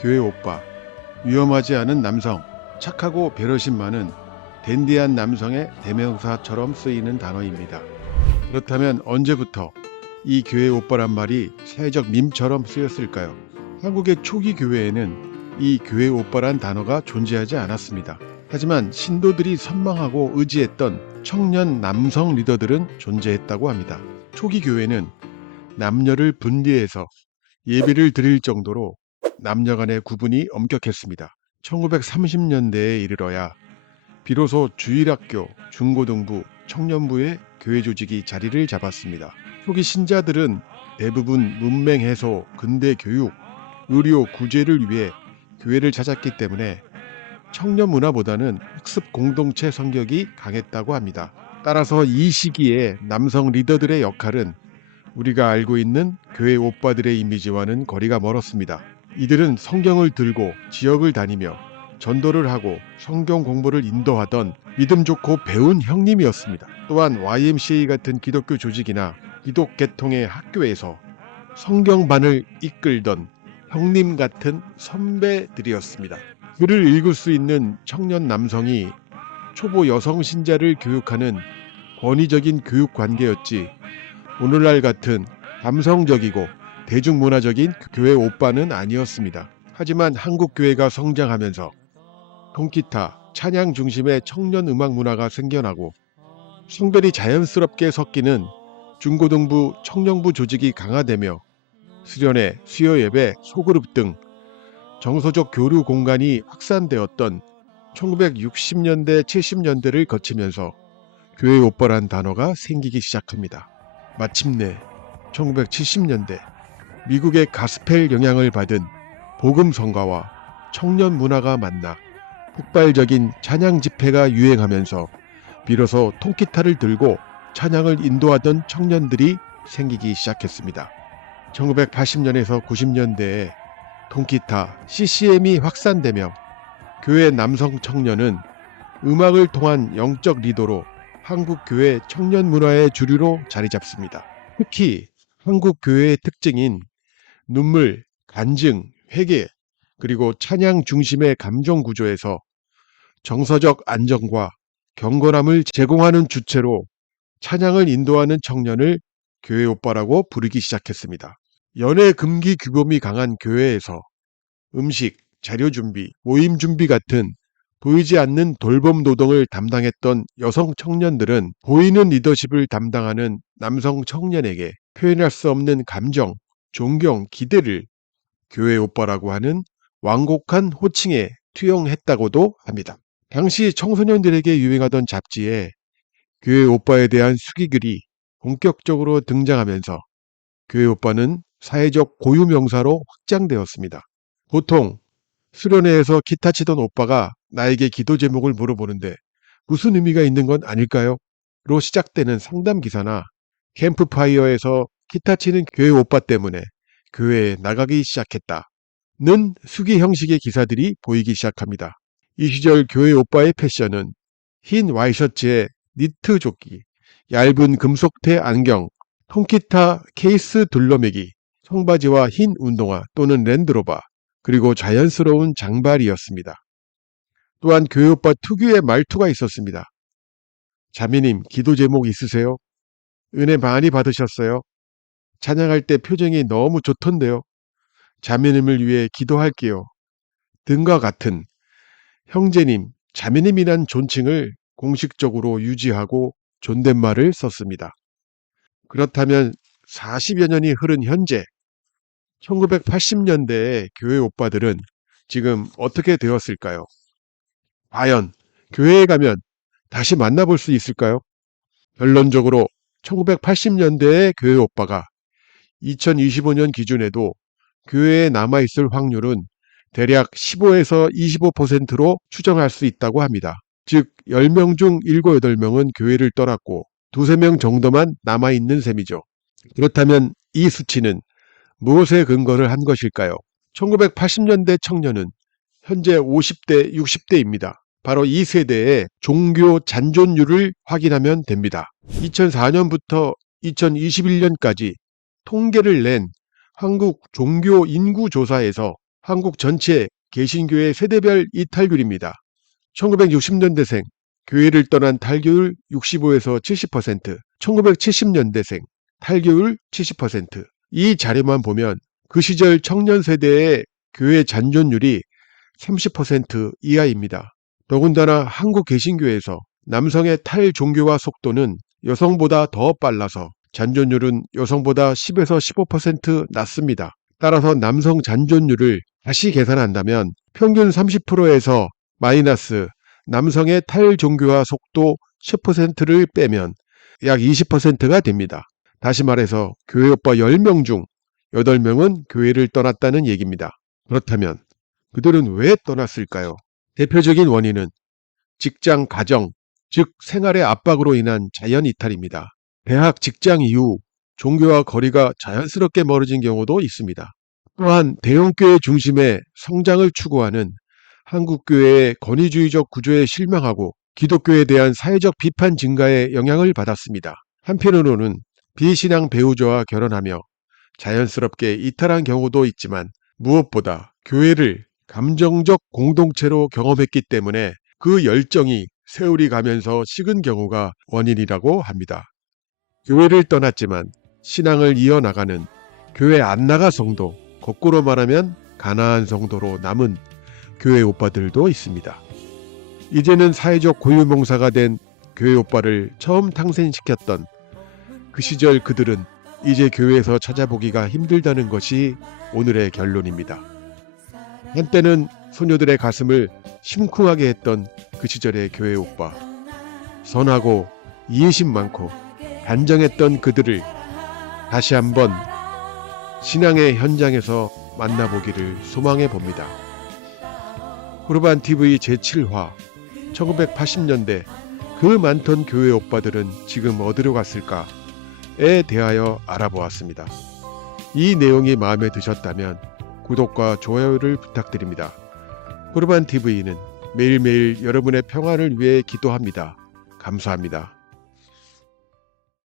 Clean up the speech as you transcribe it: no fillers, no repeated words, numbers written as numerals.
교회 오빠, 위험하지 않은 남성, 착하고 배려심 많은 댄디한 남성의 대명사처럼 쓰이는 단어입니다. 그렇다면 언제부터 이 교회 오빠란 말이 사회적 밈처럼 쓰였을까요? 한국의 초기 교회에는 이 교회 오빠란 단어가 존재하지 않았습니다. 하지만 신도들이 선망하고 의지했던 청년 남성 리더들은 존재했다고 합니다. 초기 교회는 남녀를 분리해서 예배를 드릴 정도로 남녀 간의 구분이 엄격했습니다. 1930년대에 이르러야 비로소 주일학교, 중고등부, 청년부의 교회 조직이 자리를 잡았습니다. 초기 신자들은 대부분 문맹 해소, 근대 교육, 의료, 구제를 위해 교회를 찾았기 때문에 청년 문화보다는 학습 공동체 성격이 강했다고 합니다. 따라서 이 시기에 남성 리더들의 역할은 우리가 알고 있는 교회 오빠들의 이미지와는 거리가 멀었습니다. 이들은 성경을 들고 지역을 다니며 전도를 하고 성경 공부를 인도하던 믿음 좋고 배운 형님이었습니다. 또한 YMCA 같은 기독교 조직이나 기독계통의 학교에서 성경반을 이끌던 형님 같은 선배들이었습니다. 글을 읽을 수 있는 청년 남성이 초보 여성 신자를 교육하는 권위적인 교육 관계였지 오늘날 같은 감성적이고 대중문화적인 교회 오빠는 아니었습니다. 하지만 한국 교회가 성장하면서 통기타, 찬양 중심의 청년 음악 문화가 생겨나고 성별이 자연스럽게 섞이는 중고등부, 청년부 조직이 강화되며 수련회, 수요예배, 소그룹 등 정서적 교류 공간이 확산되었던 1960년대, 70년대를 거치면서 교회 오빠란 단어가 생기기 시작합니다. 마침내 1970년대 미국의 가스펠 영향을 받은 복음 성가와 청년 문화가 만나 폭발적인 찬양 집회가 유행하면서 비로소 통기타를 들고 찬양을 인도하던 청년들이 생기기 시작했습니다. 1980년에서 90년대에 통기타, CCM이 확산되며 교회 남성 청년은 음악을 통한 영적 리더로 한국 교회 청년 문화의 주류로 자리 잡습니다. 특히 한국 교회의 특징인 눈물, 간증, 회개, 그리고 찬양 중심의 감정 구조에서 정서적 안정과 경건함을 제공하는 주체로 찬양을 인도하는 청년을 교회 오빠라고 부르기 시작했습니다. 연애 금기 규범이 강한 교회에서 음식, 자료 준비, 모임 준비 같은 보이지 않는 돌봄 노동을 담당했던 여성 청년들은 보이는 리더십을 담당하는 남성 청년에게 표현할 수 없는 감정, 존경, 기대를 교회 오빠라고 하는 완곡한 호칭에 투영했다고도 합니다. 당시 청소년들에게 유행하던 잡지에 교회 오빠에 대한 수기글이 본격적으로 등장하면서 교회 오빠는 사회적 고유 명사로 확장되었습니다. 보통 수련회에서 기타 치던 오빠가 나에게 기도 제목을 물어보는데 무슨 의미가 있는 건 아닐까요? 로 시작되는 상담 기사나 캠프파이어에서 기타 치는 교회 오빠 때문에 교회에 나가기 시작했다. 는 수기 형식의 기사들이 보이기 시작합니다. 이 시절 교회 오빠의 패션은 흰 와이셔츠에 니트 조끼, 얇은 금속태 안경, 통기타 케이스 둘러매기, 청바지와 흰 운동화 또는 랜드로버, 그리고 자연스러운 장발이었습니다. 또한 교회 오빠 특유의 말투가 있었습니다. 자매님, 기도 제목 있으세요? 은혜 많이 받으셨어요? 찬양할 때 표정이 너무 좋던데요. 자매님을 위해 기도할게요. 등과 같은 형제님, 자매님이란 존칭을 공식적으로 유지하고 존댓말을 썼습니다. 그렇다면 40여 년이 흐른 현재 1980년대의 교회 오빠들은 지금 어떻게 되었을까요? 과연 교회에 가면 다시 만나볼 수 있을까요? 결론적으로 1980년대의 교회 오빠가 2025년 기준에도 교회에 남아있을 확률은 대략 15에서 25%로 추정할 수 있다고 합니다. 즉 10명 중 7, 8명은 교회를 떠났고 2, 3명 정도만 남아있는 셈이죠. 그렇다면 이 수치는 무엇에 근거를 한 것일까요? 1980년대 청년은 현재 50대, 60대입니다. 바로 이 세대의 종교 잔존율을 확인하면 됩니다. 2004년부터 2021년까지 통계를 낸 한국 종교 인구 조사에서 한국 전체 개신교의 세대별 이탈률입니다. 1960년대생 교회를 떠난 탈교율 65에서 70%, 1970년대생 탈교율 70%. 이 자료만 보면 그 시절 청년 세대의 교회 잔존율이 30% 이하입니다. 더군다나 한국 개신교에서 남성의 탈종교화 속도는 여성보다 더 빨라서 잔존율은 여성보다 10에서 15% 낮습니다. 따라서 남성 잔존율을 다시 계산한다면 평균 30%에서 마이너스 남성의 탈종교화 속도 10%를 빼면 약 20%가 됩니다. 다시 말해서 교회 오빠 10명 중 8명은 교회를 떠났다는 얘기입니다. 그렇다면 그들은 왜 떠났을까요? 대표적인 원인은 직장, 가정, 즉 생활의 압박으로 인한 자연 이탈입니다. 대학, 직장 이후 종교와 거리가 자연스럽게 멀어진 경우도 있습니다. 또한 대형교회 중심의 성장을 추구하는 한국교회의 권위주의적 구조에 실망하고 기독교에 대한 사회적 비판 증가에 영향을 받았습니다. 한편으로는 비신앙 배우자와 결혼하며 자연스럽게 이탈한 경우도 있지만 무엇보다 교회를 감정적 공동체로 경험했기 때문에 그 열정이 세월이 가면서 식은 경우가 원인이라고 합니다. 교회를 떠났지만 신앙을 이어나가는 교회 안 나가 성도, 거꾸로 말하면 가나안 성도로 남은 교회 오빠들도 있습니다. 이제는 사회적 고유명사가 된 교회 오빠를 처음 탕생시켰던 그 시절 그들은 이제 교회에서 찾아보기가 힘들다는 것이 오늘의 결론입니다. 한때는 소녀들의 가슴을 심쿵하게 했던 그 시절의 교회 오빠. 선하고 이해심 많고 단정했던 그들을 다시 한번 신앙의 현장에서 만나보기를 소망해 봅니다. 후르반TV 제7화 1980년대 그 많던 교회 오빠들은 지금 어디로 갔을까에 대하여 알아보았습니다. 이 내용이 마음에 드셨다면 구독과 좋아요를 부탁드립니다. 후르반TV는 매일매일 여러분의 평안을 위해 기도합니다. 감사합니다.